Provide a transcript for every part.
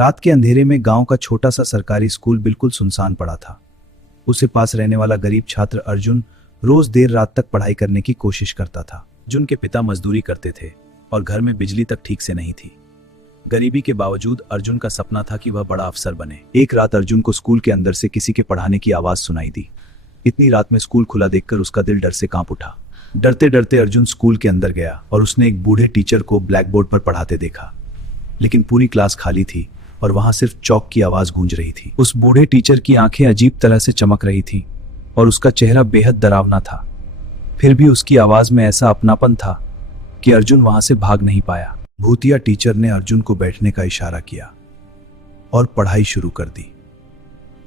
रात के अंधेरे में गांव का छोटा सा सरकारी स्कूल बिल्कुल सुनसान पड़ा था। उसे पास रहने वाला गरीब छात्र अर्जुन रोज देर रात तक पढ़ाई करने की कोशिश करता था। अर्जुन के पिता मजदूरी करते थे और घर में बिजली तक ठीक से नहीं थी। गरीबी के बावजूद अर्जुन का सपना था कि वह बड़ा अफसर बने। एक रात अर्जुन को स्कूल के अंदर से किसी के पढ़ाने की आवाज सुनाई दी। इतनी रात में स्कूल खुला देखकर उसका दिल डर से कांप उठा। डरते डरते अर्जुन स्कूल के अंदर गया और उसने एक बूढ़े टीचर को ब्लैक बोर्ड पर पढ़ाते देखा, लेकिन पूरी क्लास खाली थी और वहां सिर्फ चौक की आवाज गूंज रही थी। उस बूढ़े टीचर की आंखें अजीब तरह से चमक रही थी और उसका चेहरा बेहद डरावना था। फिर भी उसकी आवाज में ऐसा अपनापन था कि अर्जुन वहां से भाग नहीं पाया। भूतिया टीचर ने अर्जुन को बैठने का इशारा किया और पढ़ाई शुरू कर दी।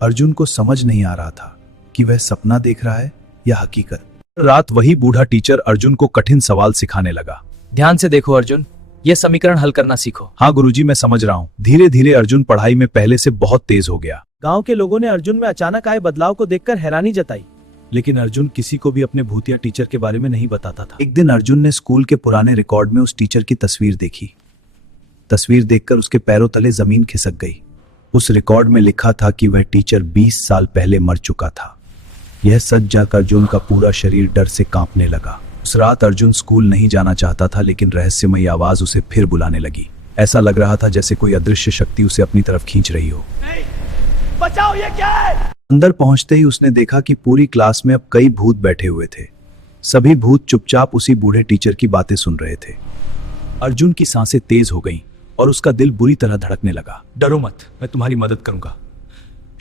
अर्जुन को समझ नहीं आ रहा था कि वह सपना देख रहा है या हकीकत। रात वही बूढ़ा टीचर अर्जुन को कठिन सवाल सिखाने लगा। ध्यान से देखो अर्जुन, यह समीकरण हल करना सीखो। हाँ गुरुजी, मैं समझ रहा हूँ। धीरे धीरे अर्जुन पढ़ाई में पहले से बहुत तेज हो गया। गांव के लोगों ने अर्जुन में अचानक आए बदलाव को देखकर हैरानी जताई, लेकिन अर्जुन किसी को भी अपने भूतिया टीचर के बारे में नहीं बताता था। एक दिन अर्जुन ने स्कूल के पुराने रिकॉर्ड में उस टीचर की तस्वीर देखी। तस्वीर देखकर उसके पैरों तले जमीन खिसक गई। उस रिकॉर्ड में लिखा था कि वह टीचर 20 साल पहले मर चुका था। यह सच जाकर अर्जुन का पूरा शरीर डर से कांपने लगा। उस रात अर्जुन स्कूल नहीं जाना चाहता था, लेकिन रहस्यमयी आवाज उसे फिर बुलाने लगी। ऐसा लग रहा था जैसे कोई अदृश्य शक्ति उसे अपनी तरफ खींच रही हो। बचाओ, ये क्या है? अंदर पहुंचते ही उसने देखा कि पूरी क्लास में अब कई भूत बैठे हुए थे। सभी भूत चुपचाप उसी बूढ़े टीचर की बातें सुन रहे थे। अर्जुन की सांसें तेज हो गईं और उसका दिल बुरी तरह धड़कने लगा। डरो मत, मैं तुम्हारी मदद करूंगा,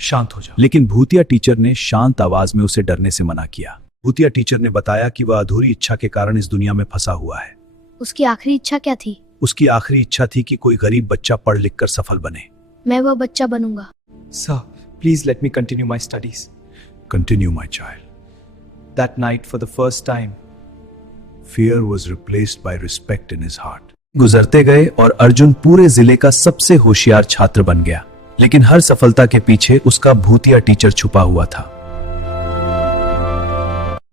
शांत हो जाओ। लेकिन भूतिया टीचर ने शांत आवाज में उसे डरने से मना किया। भूतिया टीचर ने बताया कि वह अधूरी इच्छा के कारण इस दुनिया में फंसा हुआ है। उसकी आखिरी इच्छा क्या थी? उसकी आखिरी इच्छा थी कि कोई गरीब बच्चा पढ़ लिख कर सफल बने। मैं वह बच्चा बनूंगा। Sir, please let me continue my studies. Continue, my child. That night, for the first time, fear was replaced by respect in his heart. गुजरते गए और अर्जुन पूरे जिले का सबसे होशियार छात्र बन गया, लेकिन हर सफलता के पीछे उसका भूतिया टीचर छुपा हुआ था।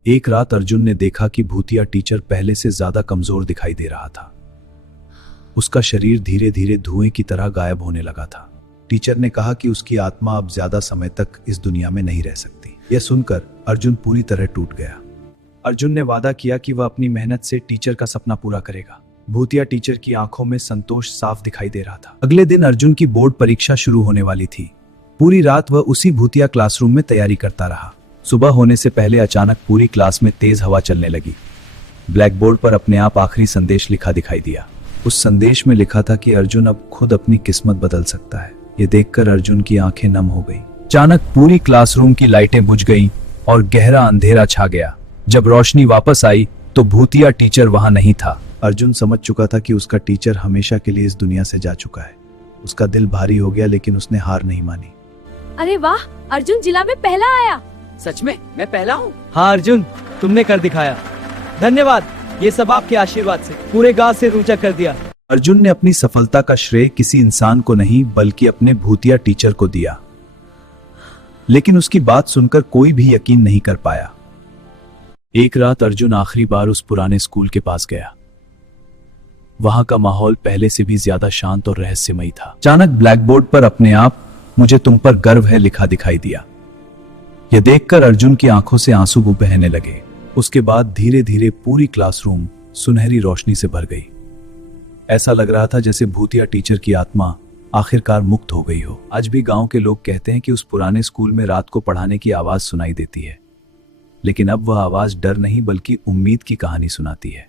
एक रात अर्जुन ने देखा कि भूतिया टीचर पहले से ज्यादा कमजोर दिखाई दे रहा था। उसका शरीर धीरे धीरे धुएं की तरह गायब होने लगा था। टीचर ने कहा कि उसकी आत्मा अब ज्यादा समय तक इस दुनिया में नहीं रह सकती। यह सुनकर अर्जुन पूरी तरह टूट गया। अर्जुन ने वादा किया कि वह अपनी मेहनत से टीचर का सपना पूरा करेगा। भूतिया टीचर की आंखों में संतोष साफ दिखाई दे रहा था। अगले दिन अर्जुन की बोर्ड परीक्षा शुरू होने वाली थी। पूरी रात वह उसी भूतिया क्लासरूम में तैयारी करता रहा। सुबह होने से पहले अचानक पूरी क्लास में तेज हवा चलने लगी। ब्लैक बोर्ड पर अपने आप आखिरी संदेश लिखा दिखाई दिया। उस संदेश में लिखा था कि अर्जुन अब खुद अपनी किस्मत बदल सकता है। ये देखकर अर्जुन की आंखें नम हो गई। अचानक पूरी क्लासरूम की लाइटें बुझ गईं और गहरा अंधेरा छा गया। जब रोशनी वापस आई तो भूतिया टीचर वहां नहीं था। अर्जुन समझ चुका था कि उसका टीचर हमेशा के लिए इस दुनिया से जा चुका है। उसका दिल भारी हो गया, लेकिन उसने हार नहीं मानी। अरे वाह, अर्जुन जिला में पहला आया। सच में मैं पहला हूँ? हाँ अर्जुन, तुमने कर दिखाया। धन्यवाद, ये सब आपके आशीर्वाद से पूरे गांव से ऊंचा कर दिया। अर्जुन ने अपनी सफलता का श्रेय किसी इंसान को नहीं बल्कि अपने भूतिया टीचर को दिया, लेकिन उसकी बात सुनकर कोई भी यकीन नहीं कर पाया। एक रात अर्जुन आखिरी बार उस पुराने स्कूल के पास गया। वहां का माहौल पहले से भी ज्यादा शांत और रहस्यमयी था। अचानक ब्लैक बोर्ड पर अपने आप "मुझे तुम पर गर्व है" लिखा दिखाई दिया। यह देखकर अर्जुन की आंखों से आंसू बहने लगे। उसके बाद धीरे धीरे पूरी क्लासरूम सुनहरी रोशनी से भर गई। ऐसा लग रहा था जैसे भूतिया टीचर की आत्मा आखिरकार मुक्त हो गई हो। आज भी गांव के लोग कहते हैं कि उस पुराने स्कूल में रात को पढ़ाने की आवाज सुनाई देती है, लेकिन अब वह आवाज डर नहीं बल्कि उम्मीद की कहानी सुनाती है।